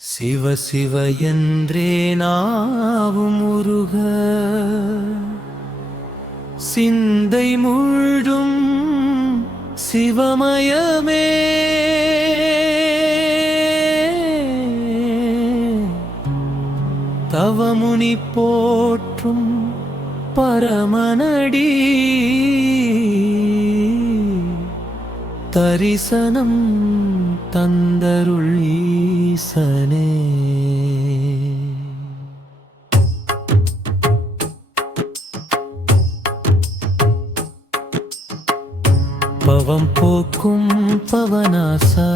சிவ சிவ என்றே நாவும் உருக சிந்தை முழுதும் சிவமயமே தவமுனி போற்றும் பரமனடி தரிசனம் தந்தருள் ஈசனே. பவம் போக்கும் பவனாசா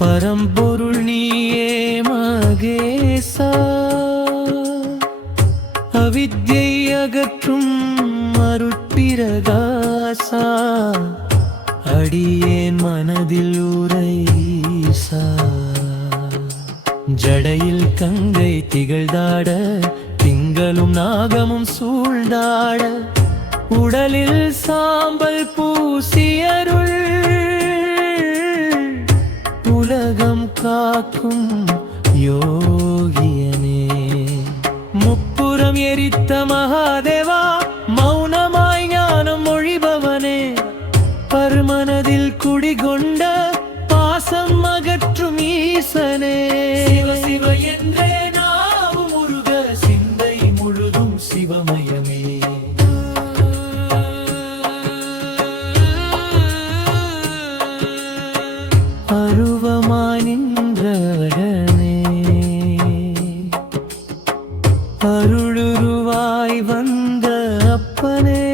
பரம்பொருள் நீயே மகேசா அவித்யை அகற்றும் அருட்பிரகாசா அடியேன் மனதில் உரைசா ஜடையில் கங்கை திகழ்ந்தாட திங்களும் நாகமும் சூழ்ந்தாட உடலில் சாம்பல் பூசியருள் உலகம் காக்கும் யோகியனே. முப்புறம் எரித்த மகாதேவா மௌனமாய் ஞானம் மொழிபவனே பருமனதில் குடிகொண்ட பாசம் அகற்றும் ஈசனே. சிவ சிவ என்றே நாவும் முருக சிந்தை முழுதும் சிவமயமே. அருவமாய் நின்றவனே அருளுருவாய் வந்த அப்பனே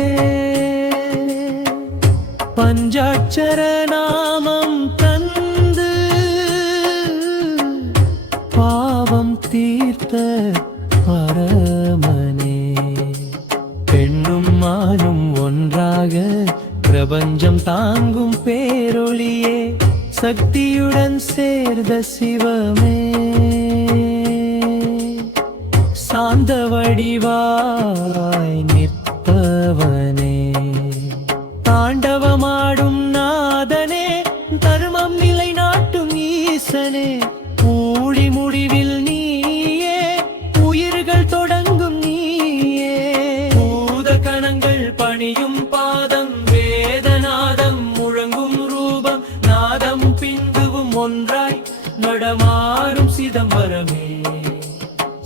பஞ்சாட்சர நாமம் தந்து பாவம் தீர்த்த பரமனே. பெண்ணும் மானும் ஒன்றாக பிரபஞ்சம் தாங்கும் பேரொளியே சக்தியுடன் சேர்ந்த சிவமே சாந்த வடிவாய் நிற்பவனே தாண்டவமாடும் நாதனே தர்மம் நிலை நாட்டும் ஈசனே. ஊழி முடிவில் நீயே உயிர்கள் தொடங்கும் நீயே பூத கணங்கள் பணியும் பாதம் வேதநாதம் முழங்கும் ரூபம் நாதம் பிந்துவும் ஒன்றாய் நடமாறும் சிதம்பரமே.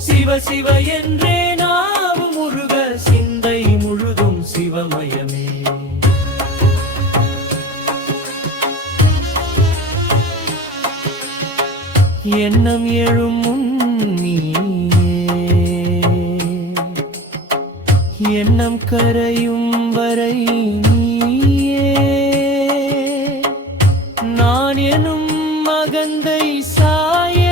சிவ சிவ என்றே நாவும் முருக சிந்தை முழுதும் சிவமயமே. எண்ணம் எழும் நீயே எண்ணம் கரையும் வரை நீயே நான் எனும் மகந்தை சாய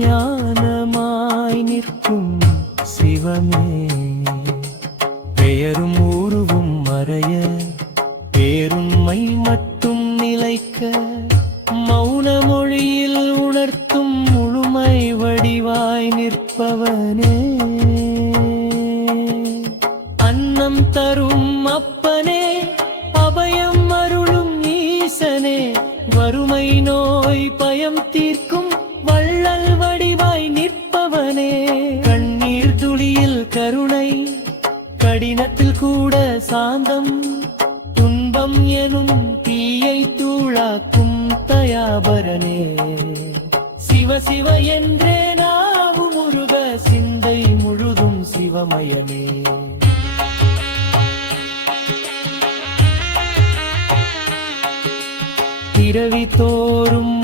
ஞானமாய் நிற்கும் சிவமே. பெயரும் உருவும் மறைய பேருண்மை மட்டும் நிலைக்க மௌன மொழியில் உணர்த்தும் முழுமை வடிவாய் நிற்பவனே. அன்னம் தரும் அப்பனே அபயம் அருளும் ஈசனே வறுமை நோய் பயம் தீர்க்கும் வள்ளல் வடிவாய் நிற்பவனே. கண்ணீர் துளியில் கருணை கடினத்தில் கூட சாந்தம் துன்பம் எனும் தீயை தூளாக்கும் தயாபரனே. சிவ சிவ என்றே நாவும் முருக சிந்தை முழுதும் சிவமயமே. பிறவி தோறும்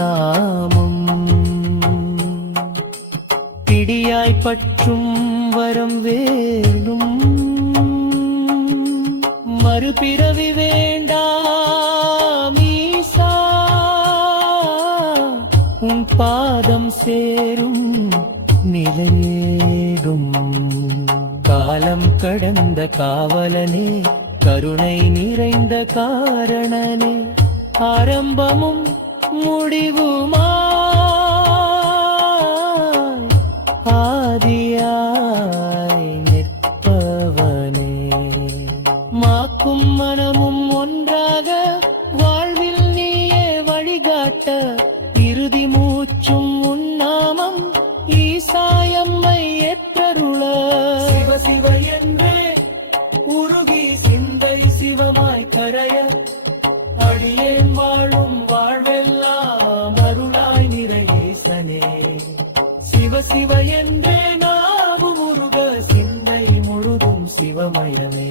நாமம் பிடியாய் பற்றும் வரம் வேணும் மறுபிறவி வேண்டாம் ஈசா உன் பாதம் சேரும் நிலையேடும். காலம் கடந்த காவலனே கருணை நிறைந்த காரணனே ஆரம்பமும் முடிவுமா ஆதியாய் நிற்பவனே மாக்கும் மனமும் ஒன்றாக வாழ் சிவமயமே